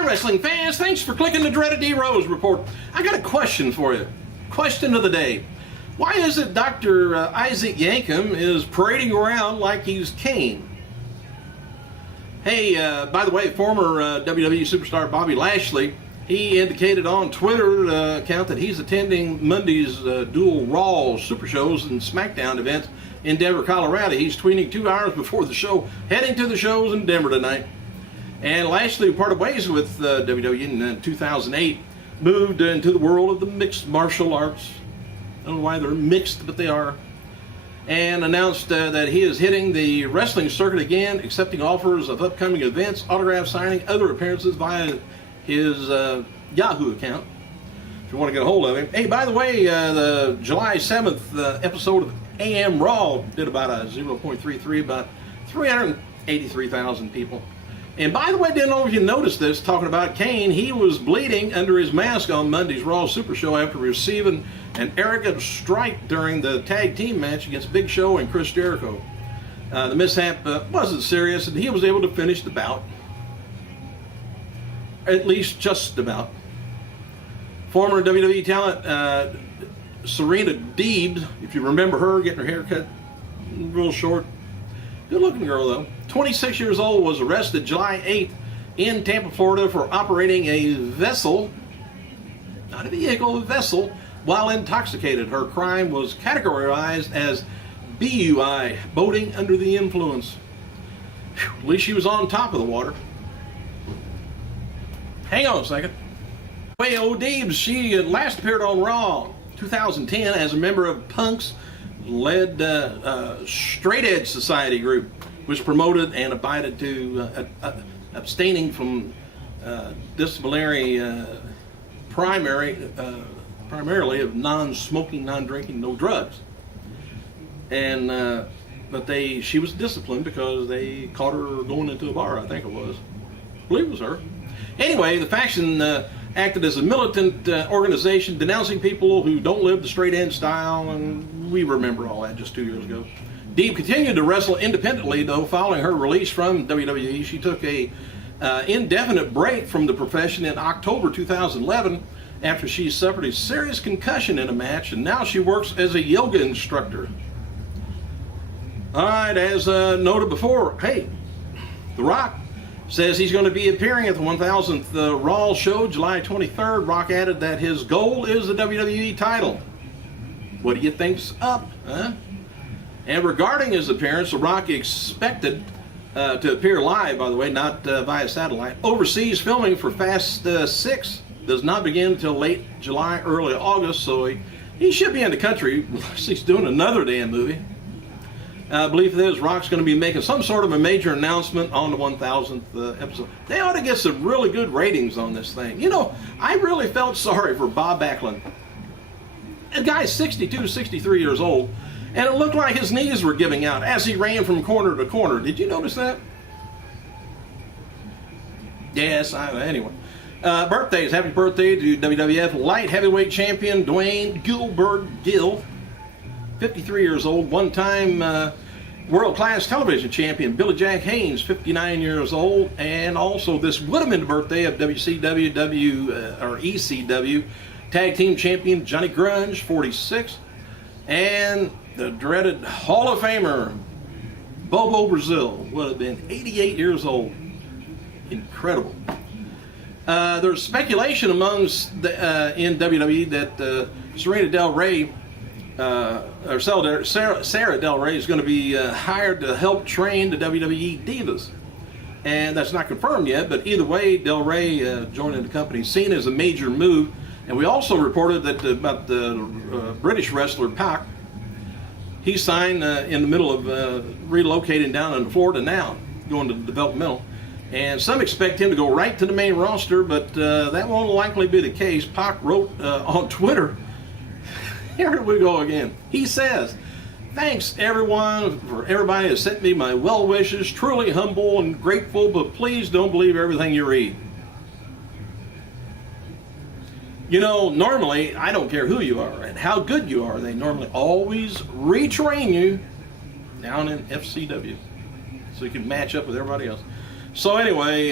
Hi, wrestling fans. Thanks for clicking the dreaded D Rose report. I got a question for you. Question of the day. Why is it Dr. Isaac Yankem is parading around like he's Kane? Hey, by the way, former WWE superstar Bobby Lashley, he indicated on Twitter account that he's attending Monday's dual Raw Super Shows and SmackDown events in Denver, Colorado. He's tweeting 2 hours before the show, heading to the shows in Denver tonight. And Lashley parted ways with WWE in 2008, moved into the world of the mixed martial arts. I don't know why they're mixed, but they are. And announced that he is hitting the wrestling circuit again, accepting offers of upcoming events, autograph signing, other appearances via his Yahoo account, if you want to get a hold of him. Hey, by the way, the July 7th episode of AM Raw did about a 0.33, about 383,000 people. And by the way, didn't know if you noticed this, talking about Kane, he was bleeding under his mask on Monday's Raw Super Show after receiving an arrogant strike during the tag team match against Big Show and Chris Jericho. The mishap wasn't serious, and he was able to finish the bout. At least just about. Former WWE talent Serena Deeb, if you remember her, getting her hair cut real short. Good looking girl though. 26 years old, was arrested July 8th in Tampa, Florida for operating a vessel, not a vehicle, a vessel, while intoxicated. Her crime was categorized as BUI, boating under the influence. Whew, at least she was on top of the water. Hang on a second. Way Deebs, she last appeared on Raw 2010 as a member of Punk's led Straight Edge Society group, which promoted and abided to abstaining from disciplinary primarily of non-smoking, non-drinking, no drugs. And but she was disciplined because they caught her going into a bar, I think it was. I believe it was her. Anyway, the faction acted as a militant organization denouncing people who don't live the straight edge style, and we remember all that just 2 years ago. Deeb continued to wrestle independently, though, following her release from WWE. She took a indefinite break from the profession in October 2011 after she suffered a serious concussion in a match, and now she works as a yoga instructor. All right, as noted before, hey, The Rock says he's going to be appearing at the 1000th Raw show, July 23rd. Rock added that his goal is the WWE title. What do you think's up, huh? And regarding his appearance, The Rock expected to appear live, by the way, not via satellite. Overseas filming for Fast 6 does not begin until late July, early August, so he should be in the country unless he's doing another damn movie. I believe is Rock's going to be making some sort of a major announcement on the 1000th episode. They ought to get some really good ratings on this thing. You know, I really felt sorry for Bob Backlund. The guy's 62, 63 years old, and it looked like his knees were giving out as he ran from corner to corner. Did you notice that? Yes, anyway. Birthdays. Happy birthday to WWF Light Heavyweight Champion Dwayne Gilbert Gill. 53 years old. One-time world-class television champion Billy Jack Haynes, 59 years old. And also this would have been the birthday of WCW or ECW Tag Team Champion Johnny Grunge, 46. And the dreaded Hall of Famer Bobo Brazil would have been 88 years old. Incredible. There's speculation amongst in WWE that Serena Del Rey or Sarah Del Rey is going to be hired to help train the WWE Divas. And that's not confirmed yet, but either way, Del Rey joining the company is seen as a major move. And we also reported that about the British wrestler Pac. He signed in the middle of relocating down in Florida now, going to developmental. And some expect him to go right to the main roster, but that won't likely be the case. Pac wrote on Twitter, here we go again. He says, "Thanks everyone for everybody who sent me my well wishes. Truly humble and grateful, but please don't believe everything you read." You know, normally, I don't care who you are and how good you are, they normally always retrain you down in FCW so you can match up with everybody else. So anyway,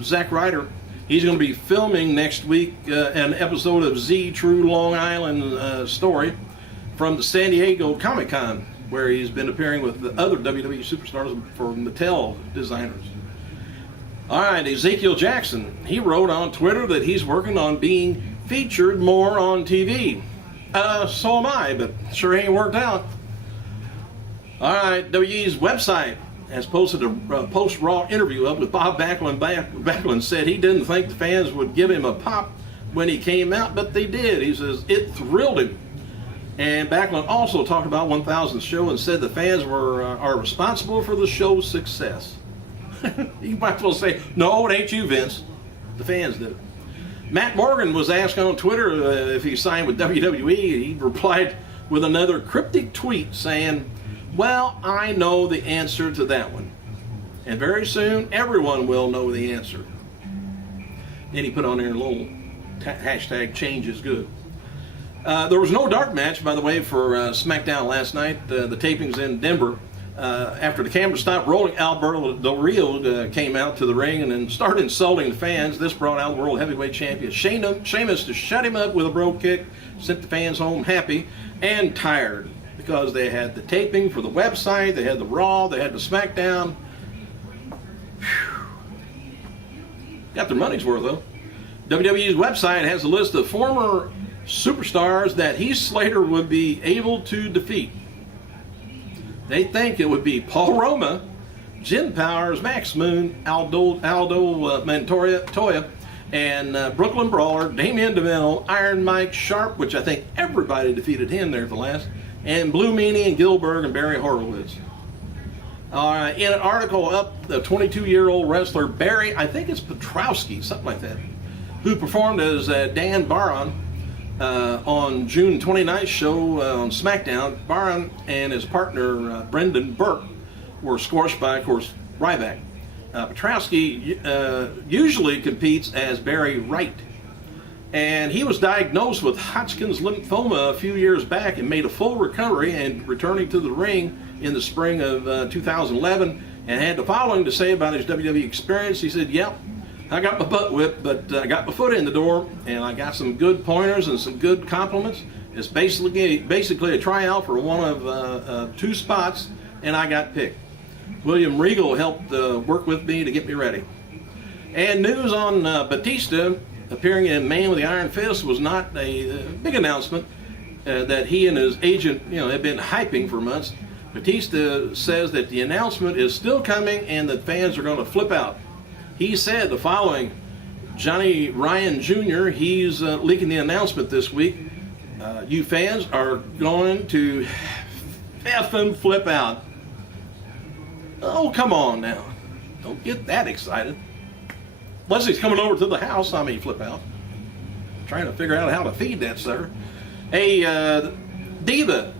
Zack Ryder, He's going to be filming next week an episode of Z True Long Island Story from the San Diego Comic-Con, where he's been appearing with the other WWE superstars for Mattel designers. All right, Ezekiel Jackson, he wrote on Twitter that he's working on being featured more on TV. So am I, but sure ain't worked out. All right, WWE's website has posted a post-Raw interview up with Bob Backlund. Backlund said he didn't think the fans would give him a pop when he came out, but they did. He says it thrilled him. And Backlund also talked about 1000's show and said the fans are responsible for the show's success. You might as well say, no, it ain't you, Vince. The fans did it. Matt Morgan was asked on Twitter if he signed with WWE. He replied with another cryptic tweet saying, well, I know the answer to that one. And very soon, everyone will know the answer. Then he put on there a little hashtag change is good. There was no dark match, by the way, for SmackDown last night. The tapings in Denver. After the camera stopped rolling, Alberto Del Rio came out to the ring and then started insulting the fans. This brought out the World Heavyweight Champion Sheamus to shut him up with a brogue kick, sent the fans home happy and tired because they had the taping for the website, they had the Raw, they had the SmackDown. Whew. Got their money's worth, though. WWE's website has a list of former superstars that Heath Slater would be able to defeat. They think it would be Paul Roma, Jen Powers, Max Moon, Aldo Montoya, and Brooklyn Brawler, Damian DeVille, Iron Mike Sharp, which I think everybody defeated him there at the last, and Blue Meanie and Gilbert and Barry Horowitz. In an article up, the 22-year-old wrestler Barry, I think it's Petrowski, something like that, who performed as Dan Barron on June 29th show on SmackDown. Barron and his partner Brendan Burke were squashed by, of course, Ryback. Petrowski usually competes as Barry Wright, and he was diagnosed with Hodgkin's lymphoma a few years back and made a full recovery and returning to the ring in the spring of 2011, and had the following to say about his WWE experience. He said, yep, I got my butt whipped, but I got my foot in the door, and I got some good pointers and some good compliments. It's basically a tryout for one of 2 spots, and I got picked. William Regal helped work with me to get me ready. And news on Batista appearing in Man with the Iron Fist was not a big announcement that he and his agent, had been hyping for months. Batista says that the announcement is still coming and that fans are going to flip out. He said the following: Johnny Ryan Jr., he's leaking the announcement this week. You fans are going to effing flip out. Oh, come on now. Don't get that excited. Unless he's coming over to the house, I may flip out. Trying to figure out how to feed that sucker. Hey, Diva,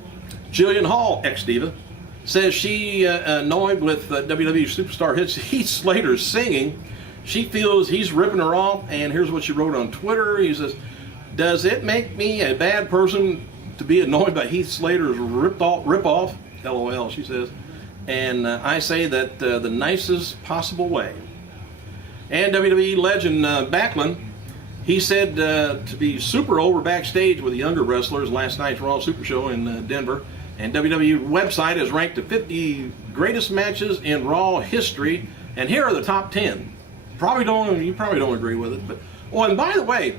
Jillian Hall, ex-Diva, says she annoyed with WWE superstar Heath Slater's singing. She feels he's ripping her off, and here's what she wrote on Twitter. He says, does it make me a bad person to be annoyed by Heath Slater's rip-off? LOL, she says. And I say that the nicest possible way. And WWE legend Backlund, he said to be super over backstage with the younger wrestlers last night's Raw Super Show in Denver. And WWE website has ranked the 50 greatest matches in Raw history. And here are the top 10. You probably don't agree with it, but and by the way,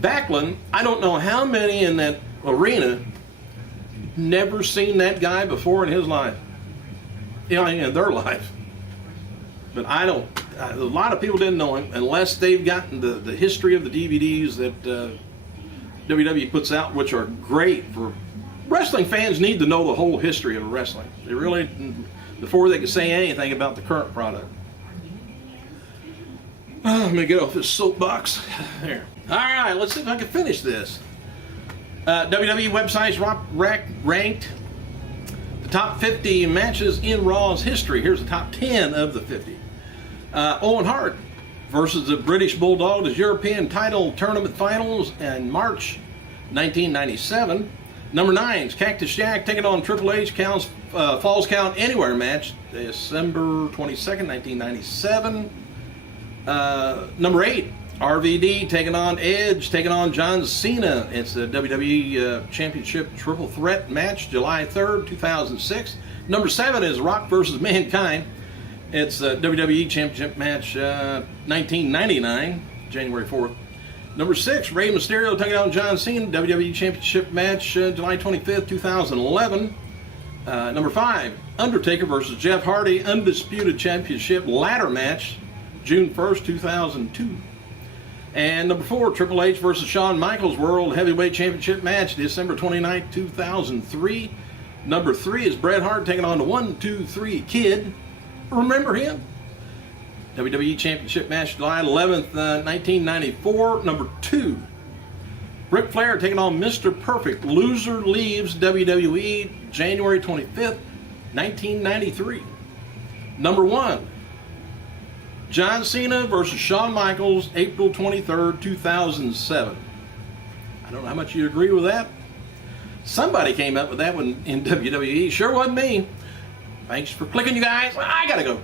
Backlund, I don't know how many in that arena never seen that guy before in his life. In their life. But I don't. A lot of people didn't know him unless they've gotten the history of the DVDs that WWE puts out, which are great for wrestling fans. Need to know the whole history of wrestling. They really, before they can say anything about the current product. I'm gonna get off this soapbox. There. All right, let's see if I can finish this. WWE websites ranked the top 50 matches in Raw's history. Here's the top 10 of the 50. Owen Hart versus the British Bulldog as European title tournament finals in March 1997. Number 9 is Cactus Jack taking on Triple H Falls Count Anywhere match, December 22nd, 1997. Number 8, RVD taking on Edge, taking on John Cena. It's the WWE Championship Triple Threat match, July 3rd, 2006. Number 7 is Rock versus Mankind. It's the WWE Championship match, 1999, January 4th. Number 6, Rey Mysterio taking on John Cena, WWE Championship match, July 25th, 2011. Number 5, Undertaker versus Jeff Hardy, Undisputed Championship ladder match, June 1st, 2002. And number 4, Triple H versus Shawn Michaels World Heavyweight Championship match, December 29th, 2003. Number 3 is Bret Hart taking on the 1-2-3 Kid. Remember him? WWE Championship match, July 11th, 1994. Number 2, Ric Flair taking on Mr. Perfect. Loser leaves WWE, January 25th, 1993. Number 1, John Cena versus Shawn Michaels, April 23rd, 2007. I don't know how much you agree with that. Somebody came up with that one in WWE. Sure wasn't me. Thanks for clicking, you guys. I gotta go.